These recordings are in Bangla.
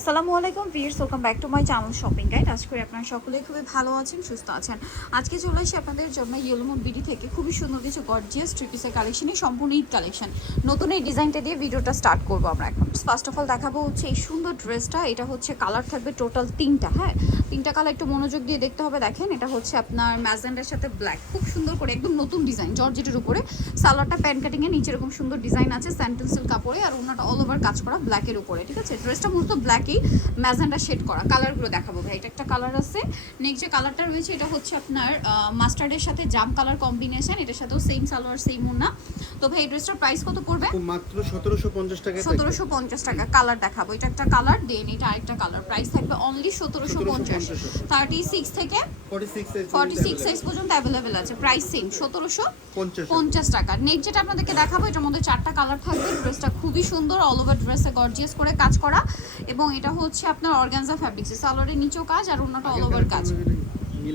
আসসালামু আলাইকুম viewers welcome back to my channel shopping guide. আজ করে আপনারা সকলেই খুবই ভালো আছেন, সুস্থ আছেন। আজকে চলে আসি আপনাদের জন্য ইয়েলোমন বিডি থেকে। খুবই সুন্দর কিছু গর্জিয়াস ট্রিপিসের কালেকশনই সম্পূর্ণ ঈদ কালেকশন নতুন এই ডিজাইনটা দিয়ে ভিডিওটা স্টার্ট করব আমরা এখন। ফার্স্ট অফ অল দেখাবো হচ্ছে এই সুন্দর ড্রেসটা এটা হচ্ছে কালার থাকবে টোটাল তিনটা হ্যাঁ? তিনটা কালার একটু মনোযোগ দিয়ে দেখতে হবে। দেখেন এটা হচ্ছে আপনার ম্যাজেন্ডার সাথে ব্ল্যাক খুব সুন্দর করে একদম নতুন ডিজাইন জর্জেটের উপরে। সালোয়ারটা প্যান্ট কাটিং এর নিচে এরকম সুন্দর ডিজাইন আছে স্যান্টেন্সিল কাপড়ে আর ওনাটা অল ওভার কাজ করা ব্ল্যাকের উপরে ঠিক আছে? ড্রেসটা মূলত ব্ল্যাকই ম্যাজেন্ডা শেড করা। কালারগুলো দেখাবো ভাই এটা একটা কালার আছে। নেক্সট যে কালারটা রয়েছে এটা হচ্ছে আপনার মাস্টার্ডের সাথে জাম কালার কম্বিনেশন এটার সাথেও সেম সালোয়ার সেম ওনা তো ভাই এই ড্রেসটার প্রাইস কত পড়বে? মাত্র সতেরোশো পঞ্চাশ টাকা সতেরোশো পঞ্চাশ টাকা। কালার দেখাবো এটা একটা কালার দেন এটা আরেকটা কালার প্রাইস থাকবে অনলি সতেরোশো পঞ্চাশ। 1750 থার্টি সিক্স থেকে ফর্টি সিক্স সাইজ পর্যন্ত অ্যাভেলেবেল আছে। প্রাইস সেম সতেরোশো পঞ্চাশ টাকা। নেক্সট যেটা আপনাদেরকে দেখাবো এটার মধ্যে চারটা কালার থাকবে। ড্রেসটা খুবই সুন্দর অল ওভার ড্রেসে গর্জিয়াস করে কাজ করা। এবং এটা হচ্ছে আপনার অর্গানজা ফ্যাব্রিক্স সালোয়ারের নিচেও কাজ আর অন্যটা অল ওভার কাজ।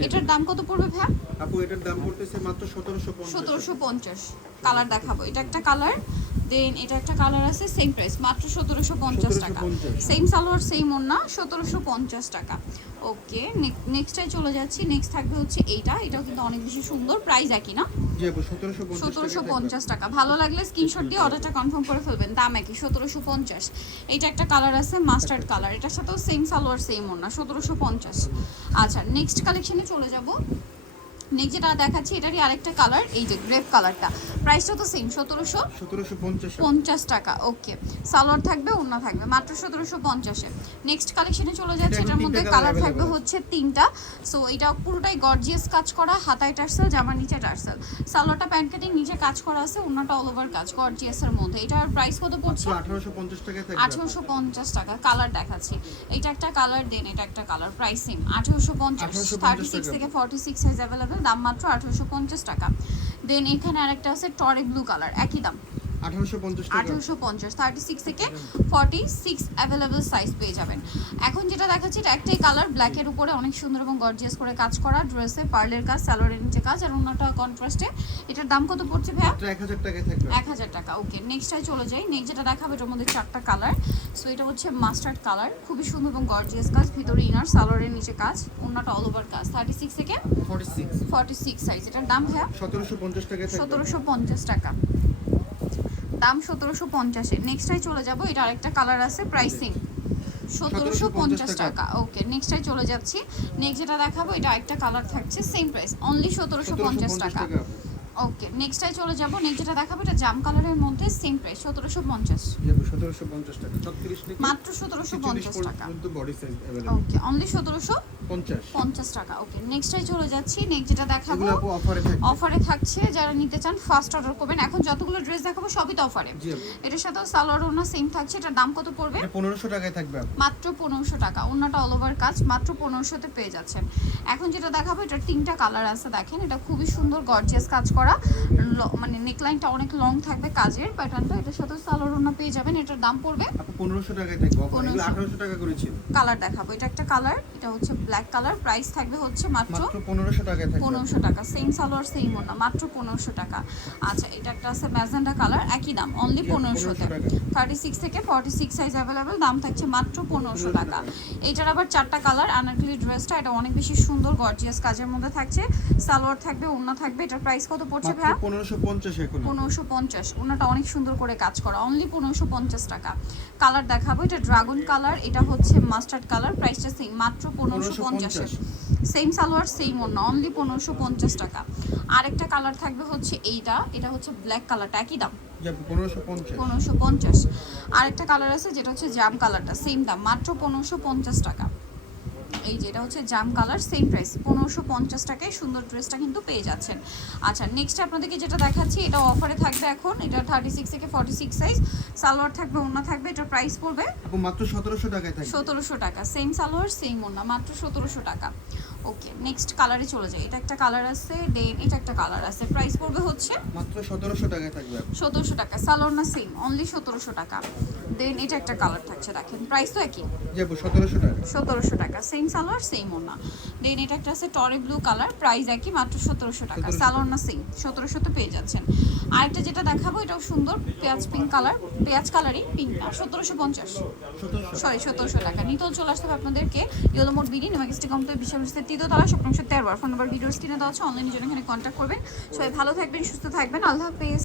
এটার দাম কত পড়বে ভাইয়া? আপু এটার দাম পড়তেছে মাত্র সতেরোশো পঞ্চাশ। সতেরোশো পঞ্চাশ। কালার দেখাবো। এটা একটা কালার দেন এটা একটা কালার আছে সেম প্রাইস মাত্র সতেরোশো পঞ্চাশ টাকা। সেম সালোয়ার সেম ওন্না সতেরোশো পঞ্চাশ টাকা। ওকে নেক্সটটাই চলে যাচ্ছি নেক্সট থাকবে হচ্ছে এইটা এটাও কিন্তু অনেক বেশি সুন্দর প্রাইস একই না? সতেরোশো পঞ্চাশ টাকা। ভালো লাগলে স্ক্রিনশট দিয়ে অর্ডারটা কনফার্ম করে ফেলবেন দাম একই সতেরোশো পঞ্চাশ। এইটা একটা কালার আছে মাস্টার্ড কালার এটার সাথেও সেম সালোয়ার সেম ওনা সতেরোশো পঞ্চাশ। আচ্ছা নেক্সট কালেকশনে চলে যাব। নেক্সট যেটা দেখাচ্ছি এটারই আরেকটা কালার এই যে গ্রেপ কালারটা প্রাইসটা তো সেম সতেরোশো সতেরোশো পঞ্চাশ টাকা। ওকে সালোয়ার থাকবে অন্য থাকবে মাত্র সতেরোশো পঞ্চাশে। নেক্সট কালেকশনে চলে যাচ্ছে এটার মধ্যে কালার থাকবে হচ্ছে তিনটা। সো এটা পুরোটাই গর্জিয়াস কাজ করা হাতায় টার্সেল জামার নিচে টার্সেল। সালোয়ারটা প্যান্ট কাটিং নিচে কাজ করা আছে অন্যটা অল ওভার কাজ গর্জিয়াসের মধ্যে। এটার প্রাইস কত পড়ছে? আঠারোশো পঞ্চাশ টাকা থাকবে আঠারোশো পঞ্চাশ টাকা কালার দেখাচ্ছি। এটা একটা কালার দেন এটা একটা কালার প্রাইস সেম আঠারোশো পঞ্চাশ থার্টি সিক্স থেকে ফর্টি সিক্স সাইজ অ্যাভেলেবেল দাম মাত্র আঠারোশো পঞ্চাশ টাকা। দেন এখানে আরেকটা আছে টরে ব্লু কালার একই দাম। আঠারোশো পঞ্চাশ আঠারোশো পঞ্চাশ থার্টি সিক্স থেকে ফর্টি সিক্স অ্যাভেলেবেল সাইজ পেয়ে যাবেন। যেটা দেখাচ্ছি এটা একটাই কালার ব্ল্যাকের উপরে অনেক সুন্দর এবং গর্জিয়াস করে কাজ করা ড্রেসে পার্লের কাজ স্যালোয়ারের নিচে কাজ আর অন্যটা কন্ট্রাস্টে এটার দাম কত পড়ছে ভাইয়া? মাত্র এক হাজার থাকবে। এক হাজার টাকা ওকে নেক্সটটাই চলে যাই। নেক্সট যেটা দেখাবো এটার মধ্যে চারটা কালার সো এটা হচ্ছে মাস্টার্ড কালার খুবই সুন্দর এবং গর্জিয়াস কাজ ভিতরে ইনার সালোয়ারের নিচে কাজ অন্যটা অল ওভার কাজ। থার্টি সিক্স থেকে ফর্টি সিক্স সাইজ এটার দাম ভাইয়া? সতেরোশো পঞ্চাশ টাকায় থাকবে। সতেরোশো পঞ্চাশ টাকা। দাম সতেরোশো পঞ্চাশে। নেক্সটটাই চলে যাব এটা আরেকটা কালার আছে প্রাইসিং সতেরোশো পঞ্চাশ টাকা। ওকে নেক্সটটাই চলে যাচ্ছি। নেক্সট যেটা দেখাবো এটা একটা কালার থাকছে সেম প্রাইস অনলি সতেরোশো পঞ্চাশ টাকা। ওকে নেক্সটটাই চলে যাব। নেক্সট যেটা দেখাবো এটা জাম কালারের মধ্যে সেম প্রাইস সতেরোশো পঞ্চাশ। জি আপু সতেরোশো পঞ্চাশ টাকা। ছত্রিশ থেকে মাত্র সতেরোশো ছেচল্লিশ পঞ্চাশ টাকা। পর্যন্ত body size available okay only সতেরোশো পঞ্চাশ। পঞ্চাশ টাকা। ওকে নেক্সটটাই চলে যাচ্ছি। নেক্সট যেটা দেখাবো এগুলো আপু অফারে থাকবে। অফারে থাকছে। যারা নিতে চান ফার্স্ট অর্ডার করবেন। এখন যতগুলো ড্রেস দেখাবো সবই তো অফারে এটার সাথেও সালোয়ার ওনা সেম থাকছে। এটার দাম কত পড়বে? এটা পনেরোশো টাকায় থাকবে মাত্র পনেরোশো টাকা। অন্যটা অল ওভার কাজ মাত্র পনেরোশোতে পেয়ে যাচ্ছেন। এখন যেটা দেখাবো এটার তিনটা কালার আছে দেখেন। এটা খুবই সুন্দর গর্জিয়াস কাজ করা ল- মানে নেকলাইনটা অনেক লং থাকবে কাজের প্যাটার্নটা এটার সাথে সালোয়ার ওনা পেয়ে যাবেন এটার দাম পড়বে আপু পনেরোশো টাকায় থাকবে অফার এগুলো 1500 টাকা করেছিল কালার দেখাবো এটা একটা কালার এটা হচ্ছে ব্ল্যাক কালার প্রাইস থাকবে হচ্ছে মাত্র মাত্র পনেরোশো টাকায় থাকবে। পনেরোশো টাকা সেম সালোয়ার সেম ওনা মাত্র পনেরোশো টাকা। আচ্ছা এটা একটা আছে ম্যাজেন্ডা কালার একই দাম অনলি জি, 1500 টাকা। থার্টি সিক্স থেকে ফর্টি সিক্স সাইজ অ্যাভেলেবেল দাম থাকছে মাত্র পনেরোশো টাকা। এটার আবার চারটা কালার আনারকলি ড্রেসটা এটা অনেক বেশি সুন্দর গর্জিয়াস কাজের মধ্যে থাকছে। সালোয়ার থাকবে ওনা থাকবে এটার প্রাইস কত? পড়ছে পনেরোশো পঞ্চাশ এখন। পনেরোশো পঞ্চাশ। ওনাটা অনেক সুন্দর করে কাজ করা। অনলি পনেরোশো পঞ্চাশ টাকা। কালার দেখাবো। এটা ড্রাগন কালার এটা হচ্ছে মাস্টার্ড কালার প্রাইসটা সেম মাত্র পনেরোশো পঞ্চাশের সেম সালোয়ার সেম অন্য অনলি পনেরোশো পঞ্চাশ টাকা। আরেকটা কালার থাকবে হচ্ছে এইটা। এটা হচ্ছে ব্ল্যাক কালারটা একই দাম। পনেরোশো পঞ্চাশ। আরেকটা কালার আছে যেটা হচ্ছে জাম কালারটা সেম দাম। মাত্র পনেরোশো পঞ্চাশ টাকা। এই যেটা হচ্ছে জাম কালার সেম প্রাইস পনেরোশো পঞ্চাশ টাকায় সুন্দর ড্রেসটা কিন্তু পেয়ে যাচ্ছেন। আচ্ছা নেক্সট আপনাদেরকে যেটা দেখাচ্ছি এটা অফারে থাকবে এখন এটা থার্টি সিক্স থেকে ফর্টি সিক্স সাইজ সালোয়ার থাকবে ওনা থাকবে এটার প্রাইস পড়বে মাত্র সতেরোশো টাকায় সতেরোশো টাকা সেম সালোয়ার সেম ওনা মাত্র সতেরোশো টাকা। ওকে নেক্সট কালারে চলে যাই। এটা একটা কালার আছে দেন এটা একটা কালার আছে। প্রাইস পড়বে হচ্ছে মাত্র 1700 টাকা থাকবে আপু সতেরোশো টাকা। সালোয়ার না সেম অনলি সতেরোশো টাকা। দেন এটা একটা কালার থাকছে দেখেন। প্রাইস তো একই। আপু সতেরোশো টাকা। সতেরোশো টাকা। সেম সালোয়ার সেম ওনা দেন এটা একটা আছে টরে ব্লু কালার প্রাইস একই মাত্র সতেরোশো টাকা। 1700 সালোয়ার না সেম সতেরোশোতে পেয়ে যাচ্ছেন। আরেকটা যেটা দেখাবো এটাও সুন্দর পেঁয়াজ পিঙ্ক কালার পেঁয়াজ কালারই পিঙ্ক না সতেরোশো পঞ্চাশ। সরি সতেরোশো টাকা। নিতল চলে আসতে হবে আপনাদেরকে ইয়েলো মোড বিডি নিমাকিস্টি কমপ্লিট বিশাল তৃতীয় তলা স্বপ্নংশ তেরো ফোন নাম্বার ভিডিওস কিনে দেওয়া হচ্ছে অনলাইনে জন্য এখানে কন্ট্যাক্ট করবেন। সবাই ভালো থাকবেন সুস্থ থাকবেন। আল্লাহ হাফেজ।